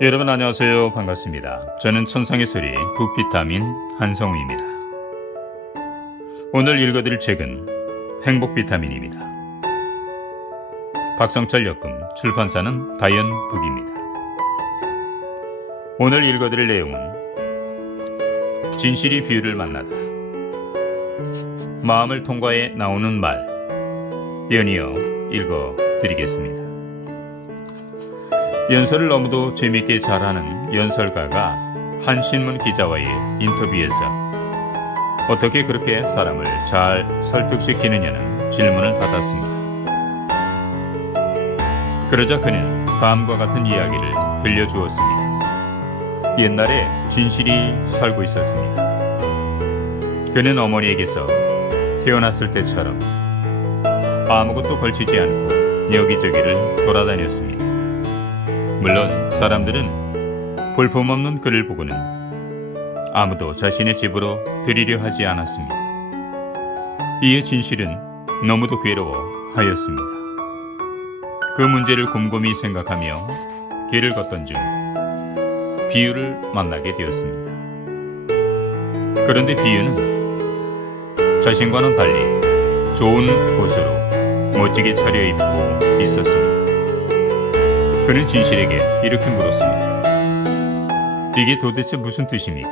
여러분 안녕하세요. 반갑습니다. 저는 천상의 소리 북비타민 한성우입니다. 오늘 읽어드릴 책은 행복비타민입니다. 박성철 역금, 출판사는 다연북입니다. 오늘 읽어드릴 내용은 진실이 비유를 만나다, 마음을 통과해 나오는 말, 연이어 읽어드리겠습니다. 연설을 너무도 재밌게 잘하는 연설가가 한 신문 기자와의 인터뷰에서 어떻게 그렇게 사람을 잘 설득시키느냐는 질문을 받았습니다. 그러자 그는 다음과 같은 이야기를 들려주었습니다. 옛날에 진실이 살고 있었습니다. 그는 어머니에게서 태어났을 때처럼 아무것도 걸치지 않고 여기저기를 돌아다녔습니다. 물론 사람들은 볼품없는 그를 보고는 아무도 자신의 집으로 들이려 하지 않았습니다. 이에 진실은 너무도 괴로워하였습니다. 그 문제를 곰곰이 생각하며 길을 걷던 중 비유를 만나게 되었습니다. 그런데 비유는 자신과는 달리 좋은 옷으로 멋지게 차려입고 있었습니다. 그는 진실에게 이렇게 물었습니다. 이게 도대체 무슨 뜻입니까?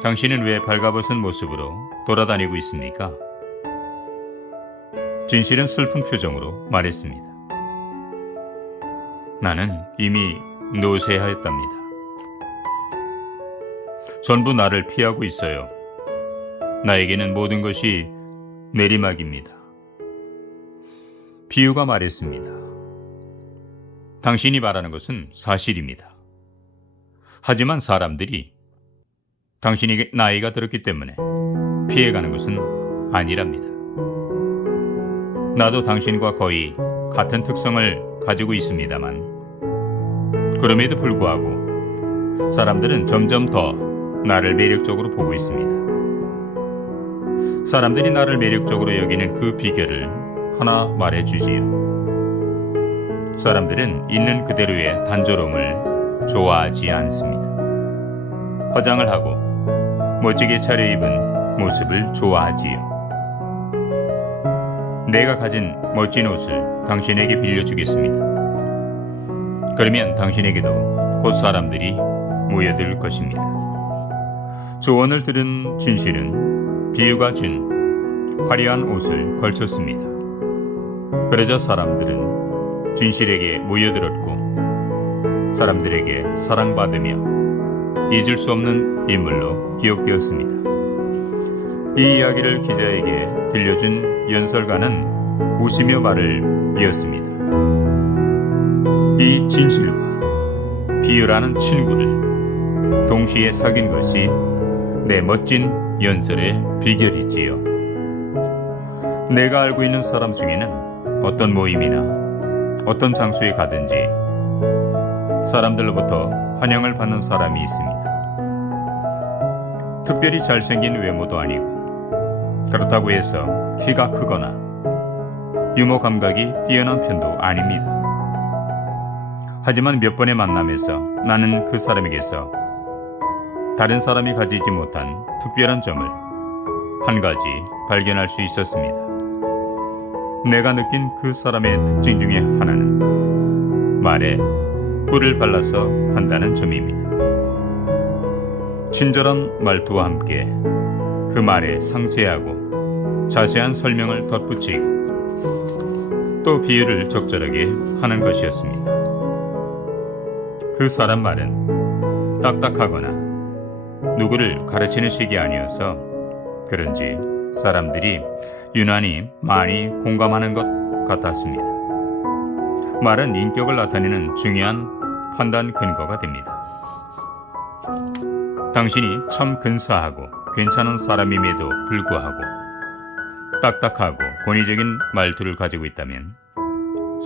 당신은 왜 발가벗은 모습으로 돌아다니고 있습니까? 진실은 슬픈 표정으로 말했습니다. 나는 이미 노쇠하였답니다. 전부 나를 피하고 있어요. 나에게는 모든 것이 내리막입니다. 비유가 말했습니다. 당신이 말하는 것은 사실입니다. 하지만 사람들이 당신이 나이가 들었기 때문에 피해가는 것은 아니랍니다. 나도 당신과 거의 같은 특성을 가지고 있습니다만 그럼에도 불구하고 사람들은 점점 더 나를 매력적으로 보고 있습니다. 사람들이 나를 매력적으로 여기는 그 비결을 하나 말해주지요. 사람들은 있는 그대로의 단조로움을 좋아하지 않습니다. 화장을 하고 멋지게 차려입은 모습을 좋아하지요. 내가 가진 멋진 옷을 당신에게 빌려주겠습니다. 그러면 당신에게도 곧 사람들이 모여들 것입니다. 조언을 들은 진실은 비유가 준 화려한 옷을 걸쳤습니다. 그러자 사람들은 진실에게 모여들었고 사람들에게 사랑받으며 잊을 수 없는 인물로 기억되었습니다. 이 이야기를 기자에게 들려준 연설가는 웃으며 말을 이었습니다. 이 진실과 비유라는 친구를 동시에 사귄 것이 내 멋진 연설의 비결이지요. 내가 알고 있는 사람 중에는 어떤 모임이나 어떤 장소에 가든지 사람들로부터 환영을 받는 사람이 있습니다. 특별히 잘생긴 외모도 아니고 그렇다고 해서 키가 크거나 유머 감각이 뛰어난 편도 아닙니다. 하지만 몇 번의 만남에서 나는 그 사람에게서 다른 사람이 가지지 못한 특별한 점을 한 가지 발견할 수 있었습니다. 내가 느낀 그 사람의 특징 중에 하나는 말에 꿀을 발라서 한다는 점입니다. 친절한 말투와 함께 그 말에 상세하고 자세한 설명을 덧붙이고 또 비유를 적절하게 하는 것이었습니다. 그 사람 말은 딱딱하거나 누구를 가르치는 식이 아니어서 그런지 사람들이 유난히 많이 공감하는 것 같았습니다. 말은 인격을 나타내는 중요한 판단 근거가 됩니다. 당신이 참 근사하고 괜찮은 사람임에도 불구하고 딱딱하고 권위적인 말투를 가지고 있다면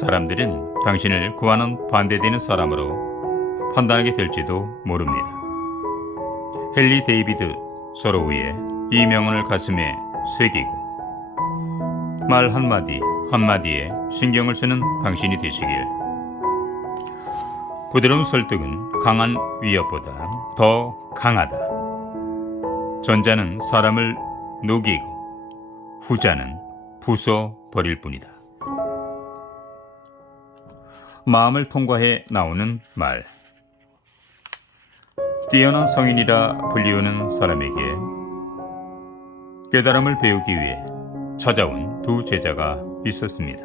사람들은 당신을 그와는 반대되는 사람으로 판단하게 될지도 모릅니다. 헨리 데이비드 소로우의 이 명언을 가슴에 새기고 말 한마디 한마디에 신경을 쓰는 당신이 되시길 부드러운 설득은 강한 위협보다 더 강하다. 전자는 사람을 녹이고 후자는 부숴버릴 뿐이다. 마음을 통과해 나오는 말. 뛰어난 성인이라 불리우는 사람에게 깨달음을 배우기 위해 찾아온 두 제자가 있었습니다.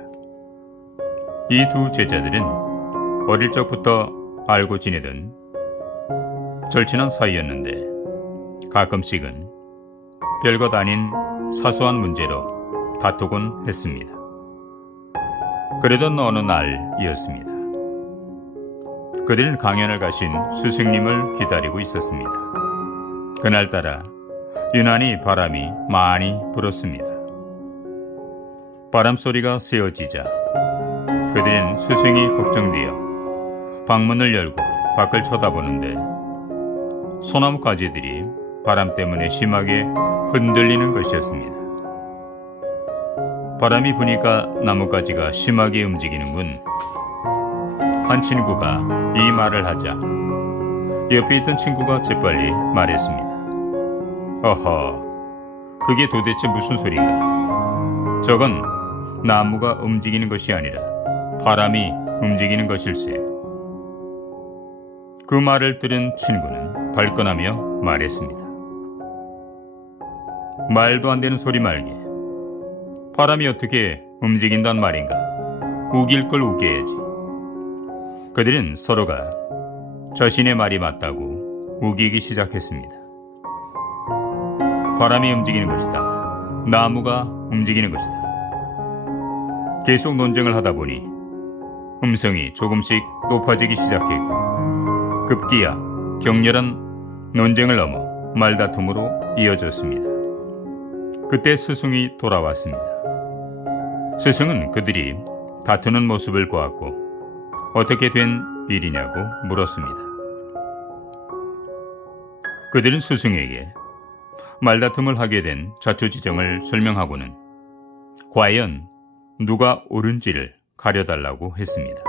이 두 제자들은 어릴 적부터 알고 지내던 절친한 사이였는데 가끔씩은 별것 아닌 사소한 문제로 다투곤 했습니다. 그러던 어느 날이었습니다. 그들은 강연을 가신 스승님을 기다리고 있었습니다. 그날따라 유난히 바람이 많이 불었습니다. 바람소리가 세어지자 그들은 스승이 걱정되어 방문을 열고 밖을 쳐다보는데 소나무 가지들이 바람 때문에 심하게 흔들리는 것이었습니다. 바람이 부니까 나뭇가지가 심하게 움직이는군. 한 친구가 이 말을 하자 옆에 있던 친구가 재빨리 말했습니다. 어허, 그게 도대체 무슨 소린가? 저건 나무가 움직이는 것이 아니라 바람이 움직이는 것일세. 그 말을 들은 친구는 발끈하며 말했습니다. 말도 안 되는 소리 말게. 바람이 어떻게 움직인단 말인가? 우길 걸 우겨야지. 그들은 서로가 자신의 말이 맞다고 우기기 시작했습니다. 바람이 움직이는 것이다. 나무가 움직이는 것이다. 계속 논쟁을 하다 보니 음성이 조금씩 높아지기 시작했고 급기야 격렬한 논쟁을 넘어 말다툼으로 이어졌습니다. 그때 스승이 돌아왔습니다. 스승은 그들이 다투는 모습을 보았고 어떻게 된 일이냐고 물었습니다. 그들은 스승에게 말다툼을 하게 된 자초지정을 설명하고는 과연 누가 옳은지를 가려달라고 했습니다.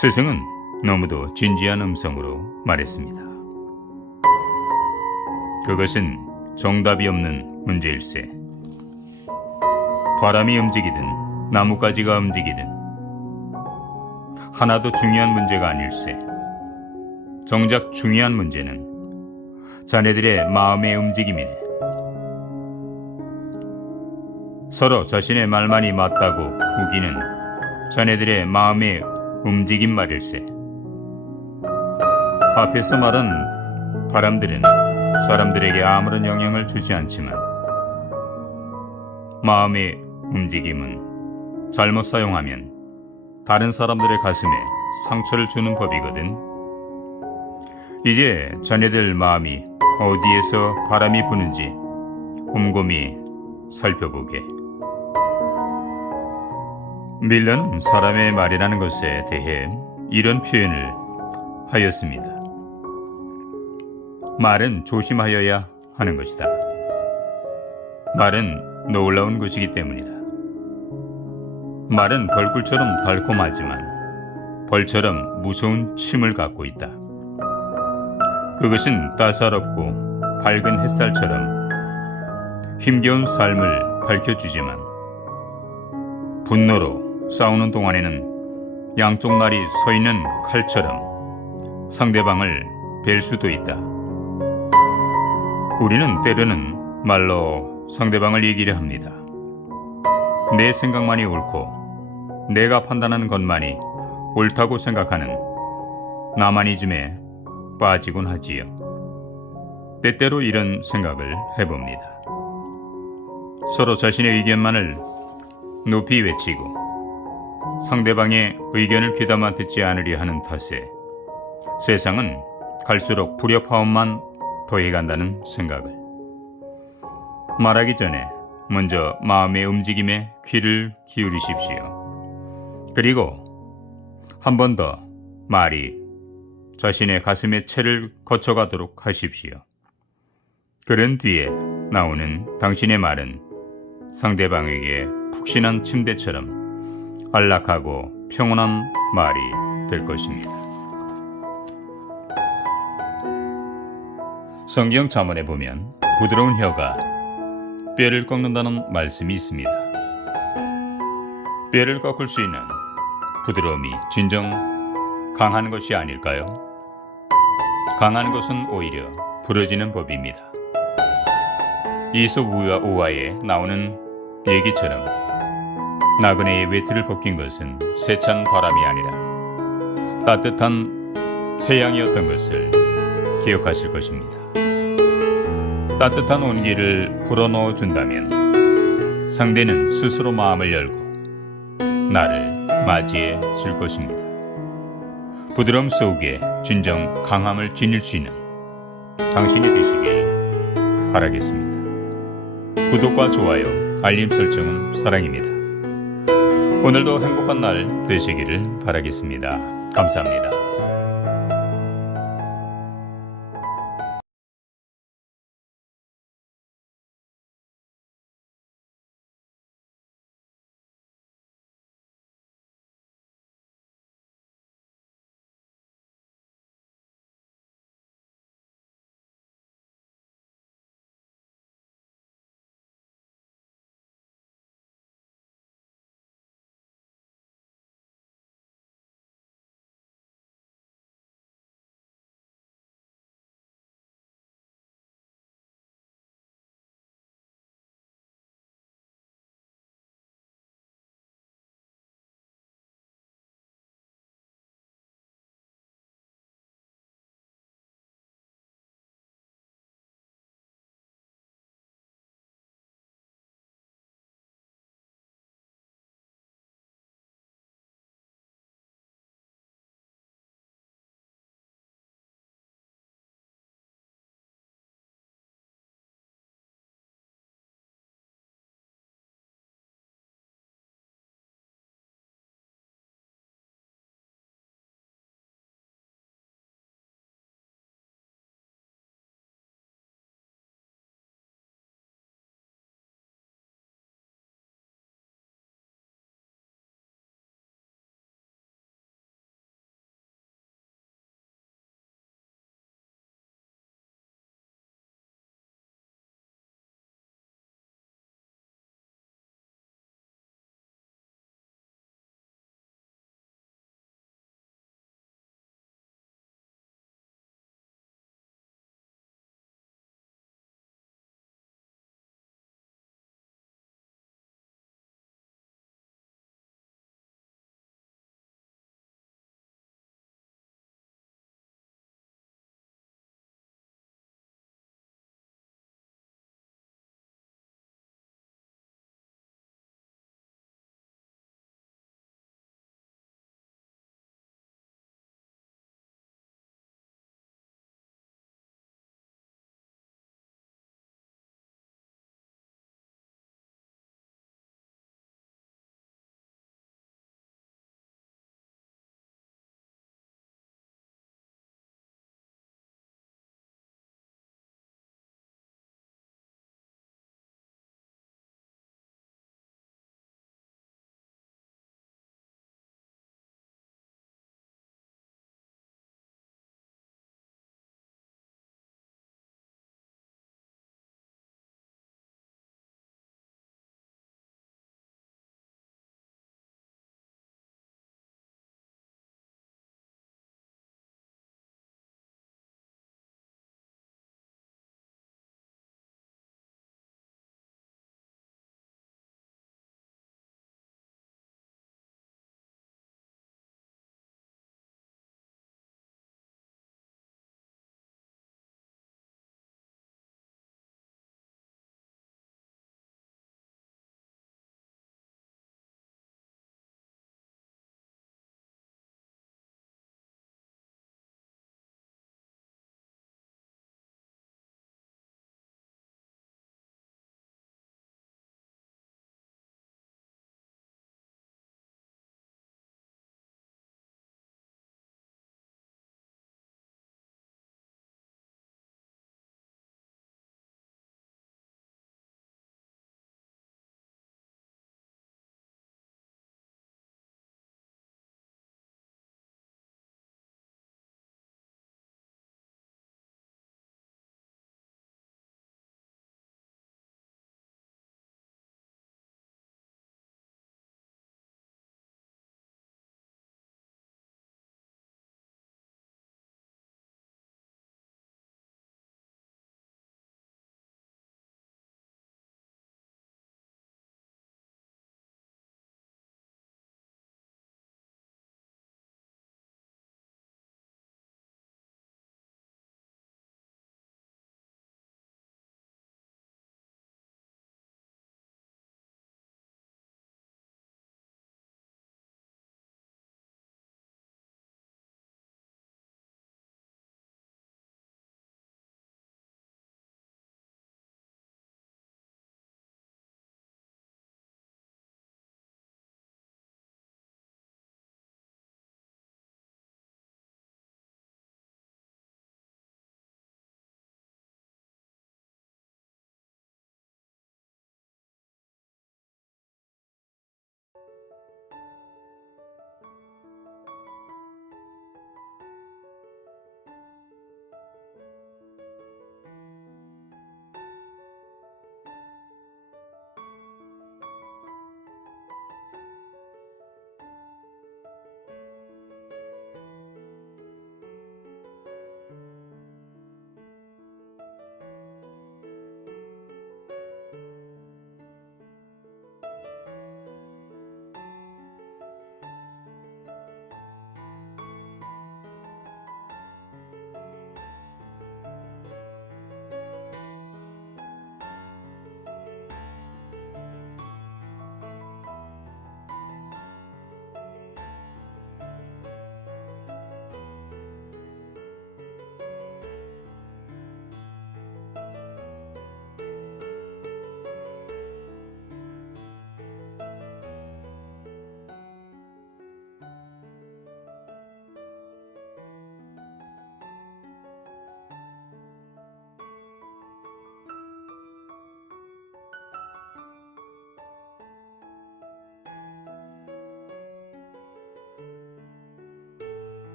스승은 너무도 진지한 음성으로 말했습니다. 그것은 정답이 없는 문제일세. 바람이 움직이든 나뭇가지가 움직이든 하나도 중요한 문제가 아닐세. 정작 중요한 문제는 자네들의 마음의 움직임이네. 서로 자신의 말만이 맞다고 우기는 자네들의 마음의 움직임 말일세. 앞에서 말한 바람들은 사람들에게 아무런 영향을 주지 않지만 마음의 움직임은 잘못 사용하면 다른 사람들의 가슴에 상처를 주는 법이거든. 이제 자네들 마음이 어디에서 바람이 부는지 곰곰이 살펴보게. 밀러는 사람의 말이라는 것에 대해 이런 표현을 하였습니다. 말은 조심하여야 하는 것이다. 말은 놀라운 것이기 때문이다. 말은 벌꿀처럼 달콤하지만 벌처럼 무서운 침을 갖고 있다. 그것은 따사롭고 밝은 햇살처럼 힘겨운 삶을 밝혀주지만 분노로 싸우는 동안에는 양쪽 날이 서 있는 칼처럼 상대방을 벨 수도 있다. 우리는 때로는 말로 상대방을 이기려 합니다. 내 생각만이 옳고 내가 판단하는 것만이 옳다고 생각하는 나만이즘에 빠지곤 하지요. 때때로 이런 생각을 해봅니다. 서로 자신의 의견만을 높이 외치고 상대방의 의견을 귀담아 듣지 않으려 하는 탓에 세상은 갈수록 불협화음만 더해간다는 생각을. 말하기 전에 먼저 마음의 움직임에 귀를 기울이십시오. 그리고 한 번 더 말이 자신의 가슴의 채를 거쳐가도록 하십시오. 그런 뒤에 나오는 당신의 말은 상대방에게 푹신한 침대처럼 안락하고 평온한 말이 될 것입니다. 성경 잠언에 보면 부드러운 혀가 뼈를 꺾는다는 말씀이 있습니다. 뼈를 꺾을 수 있는 부드러움이 진정 강한 것이 아닐까요? 강한 것은 오히려 부러지는 법입니다. 이솝 우와 우화에 나오는 얘기처럼 나그네의 외투를 벗긴 것은 세찬 바람이 아니라 따뜻한 태양이었던 것을 기억하실 것입니다. 따뜻한 온기를 불어넣어 준다면 상대는 스스로 마음을 열고 나를 맞이해 줄 것입니다. 부드러움 속에 진정 강함을 지닐 수 있는 당신이 되시길 바라겠습니다. 구독과 좋아요, 알림 설정은 사랑입니다. 오늘도 행복한 날 되시기를 바라겠습니다. 감사합니다.